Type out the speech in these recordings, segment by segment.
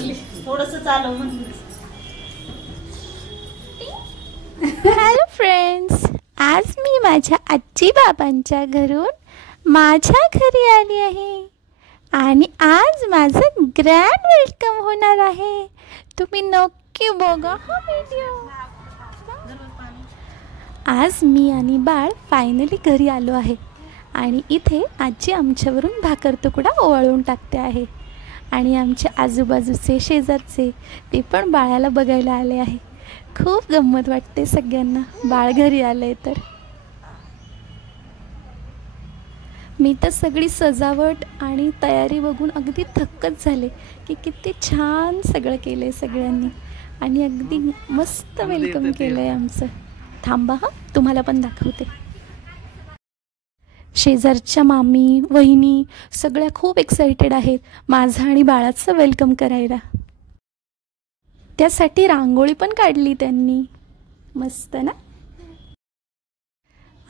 बसली थोडस चालव म्हणून. हॅलो फ्रेंड्स, आज मी माझ्या आजी बाबांच्या घरून माझ्या घरी आली आहे आणि आज माझं ग्रँड वेलकम होणार आहे. तुम्ही नक्की बघा हा व्हिडिओ. आज मी आणि बाळ फायनली घरी आलो आहे आणि इथे आजी आमच्यावरून भाकर तुकडा ओवाळून टाकते आहे आणि आमचे आजूबाजूचे शेजारचे ते पण बाळाला बघायला आले आहे. खूप गंमत वाटते सगळ्यांना बाळ घरी आलंय तर. मी तर सगळी सजावट आणि तयारी बघून अगदी थक्कच झाले की किती छान सगळं केलं आहे सगळ्यांनी आणि अगदी मस्त वेलकम केलं आहे आमचं. थांबा हा, तुम्हाला पण दाखवते. शेजारच्या मामी वहिनी सगळ्या खूप एक्साइटेड आहेत माझं आणि बाळाचं वेलकम करायला. त्यासाठी रांगोळी पण काढली त्यांनी, मस्त ना.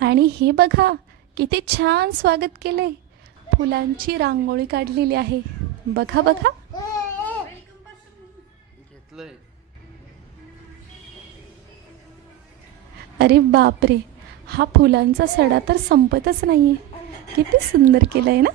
आणि हे बघा किती छान स्वागत केलंय, फुलांची रांगोळी काढलेली आहे. बघा बघा. अरे बापरे, हा फुलांचा सडा तर संपतच नाहीये. किती सुंदर केलंय ना.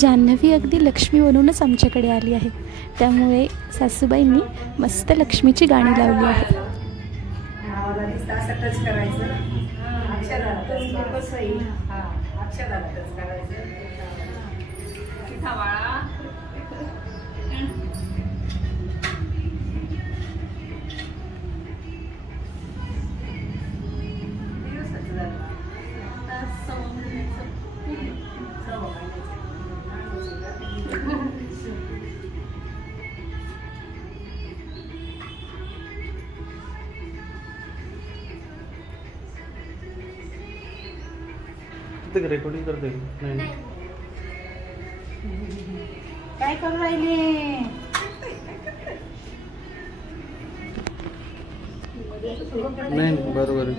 जान्हवी अगदी लक्ष्मी बनूनच आमच्याकडे आली आहे, त्यामुळे सासूबाईंनी मस्त लक्ष्मीची गाणी लावली आहे. रेकॉर्डिंग करते नाही काय करू राहिले. नाही बरोबर.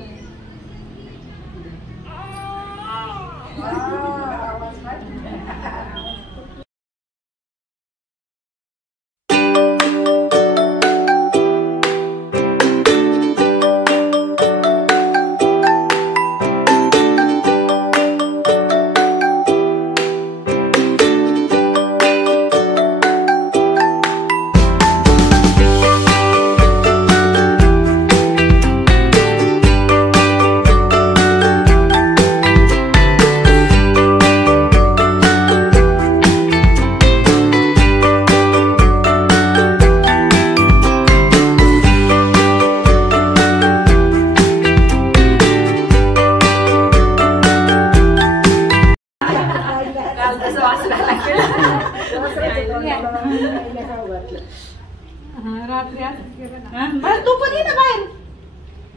तू पण ये ना बाहेर,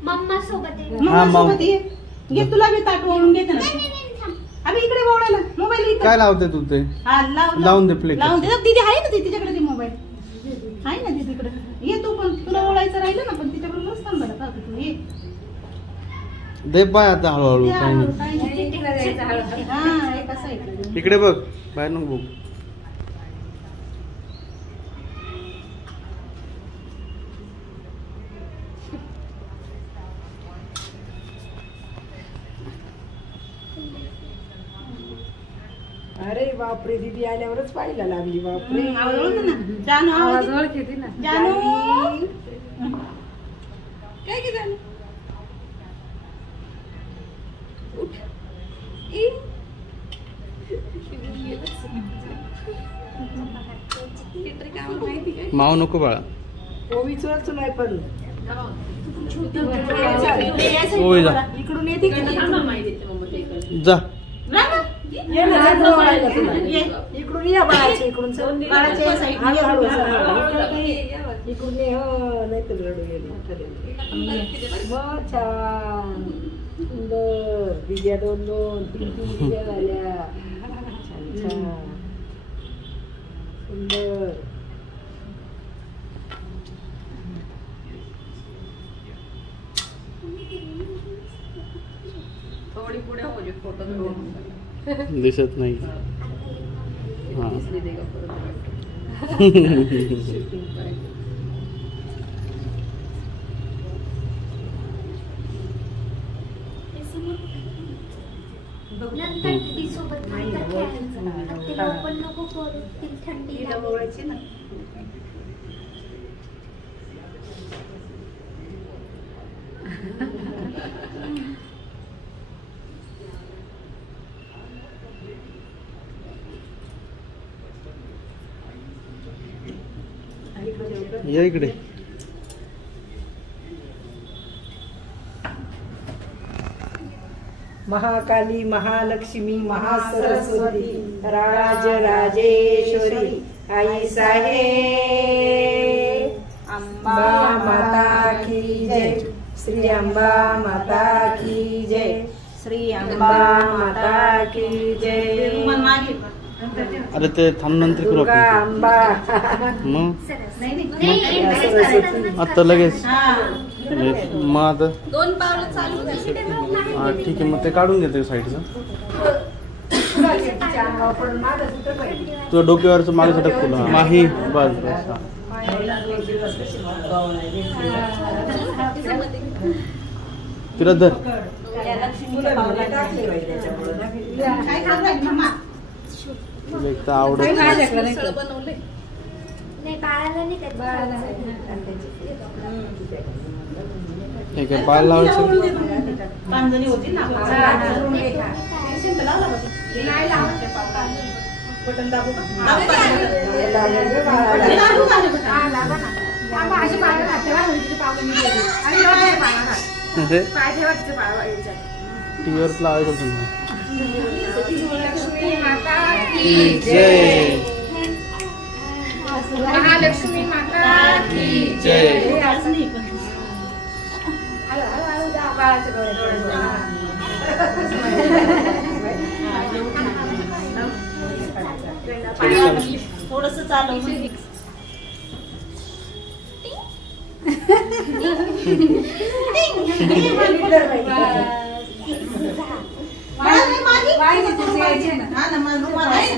मम्मा सोबत आहे. मम्मा सोबत ये. घे तुला मी ताट ओळून घेते ना. अरे इकडे ओळायला मोबाईल काय लावते तू ते. लावून दे प्लेट. लावून दे. दीदी आहे ना, तिच्याकडे ती मोबाईल आहे ना दीदीकडे. ये तू पण, तुला ओळायचं राहिलं ना पण तिच्याकडे नसतं मला. तू ये दे बाय आता हळूहळू. इकडे बघ, बाहेर नको बघ. अरे बापरे, दीदी आल्यावरच पाहायला लागली. बापरे, आवाज ओळखीती ना. जानू काय की जानू माव नको बाळा. ओवीच नाही पण ओवी जा इकडून येते का? जा. ये ना, जा जवळ तुला. इकडून या बाळाच्या इकडून चल. बाळाच्या side नी ये. हळूहळू चल. इकडून ये. हो नाही तर रडू येईल. मग छान सुंदर दिग्या 2-2 3-3 दिग्या झाल्या. छान छान सुंदर. थोडी पुढे होली फोटो दिसत नाही. हा. नंतर दीदी सोबत भाकर खेळायचं. ते पण नको करू, ती थंडी ओळखीची ना. या इकडे. महाकाली महालक्ष्मी महासरस्वती राजराजेश्वरी आई साहेब अंबा माता की जय. श्री अंबा माता की जय. श्री अंबा माता की जय. अरे ते थांब नंतर करू दुर्गा आपण. अंबा मग सरस्वती. आता लगेच मग आता 2 पावलं चालू हा ठीक आहे. मग ते काढून घेते साईडचं. तुझ्या डोक्यावरचं मागे सटक फुलं. हा. माही बस बस. हा. तिला धर. काय खात नाही मम्मा? तुला एक तर आवडत नाही. बनवले नाही बाळाला नाही त्यात बाळाला ठीक आहे. पाय लावायचं. पांजणी होती ना. बटन दाबू का? टीव्हीवर लावायचं तुम्ही. लक्ष्मी माता की जय. महालक्ष्मी माता की जय. थोडस चालव.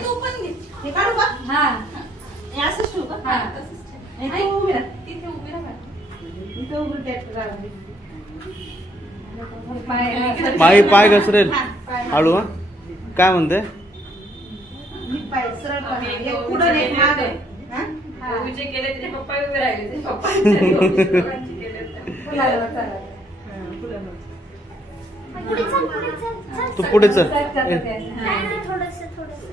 तू पण घे. हे काढू का? हे असंच ठेवू का? हे तू उभी राहा. इथे उभी राहा. माही पाय घसरेल. हळू. हा काय म्हणते? मी पाय सरळ पाय. एक पुढं एक मागं. हा? जे केले त्याचे पप्पा उभे राहिले ते पप्पा पुढे चल, पुढे चल, चल, तू चल. पुढे चल. नाही, थोडंसं, थोडंसं.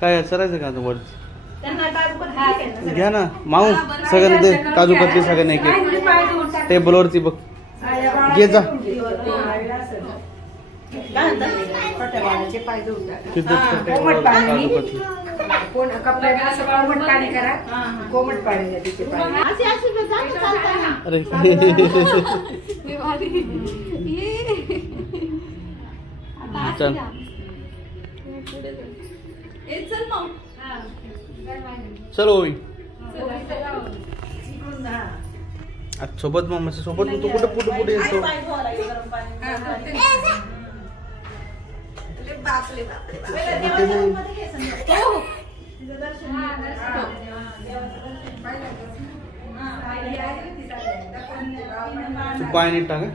काय चरायचं का आता वरती? त्यांना काजू कतली आहे ना? घ्या ना माऊ. सगळ्यांना दे काजू कतली. सगळ्यांना एक एक. टेबलवरती बघ. घे जा. काय म्हणतात? छोट्या बाळाचे पाय धुवून टाका. तिथं कोमट पाणी. काजू कतली. कपड्याला असं कोमट पाणी करा. कोमट पाणी द्या तिचे पाय. अशी अशी बस जा ना, चालताना. अरे चल. चल मग चल ओवी. आज सोबत मग सोबत तू कुठे पुढे पुढे येतो. पाय धुवा लागेल गरम पाणी. बापरे बापरे. देवाच्या रूममध्ये घे संध्या. तिचं दर्शन तू पाय नीट टाका.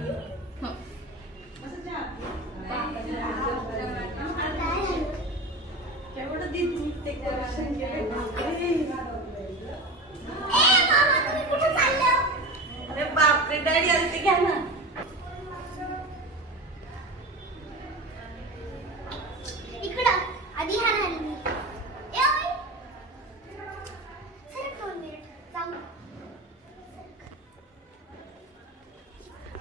केवढं दिन डेकोरेशन केलं. डॅडी आले ते घ्या ना. इकडं आधी हा राहिली. ए ओय. सरक 2 मिनिट. जाऊ.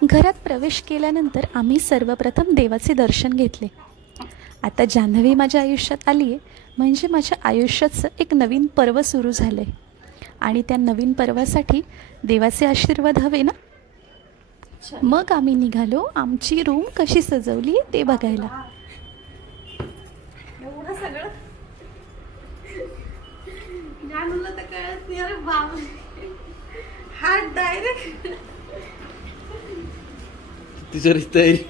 घरात प्रवेश केल्यानंतर आम्ही सर्वप्रथम देवाचे दर्शन घेतले. आता जान्हवी माझ्या आयुष्यात आली आहे म्हणजे माझ्या आयुष्याचं एक नवीन पर्व सुरू झालं आहे आणि त्या नवीन पर्वासाठी देवाचे आशीर्वाद हवे ना. मग आम्ही निघालो आमची रूम कशी सजवली ते बघायला. एवढं सगळं जानूला तर कळत नाही. अरे बाप, हात डायरेक्ट तिच्या तयारी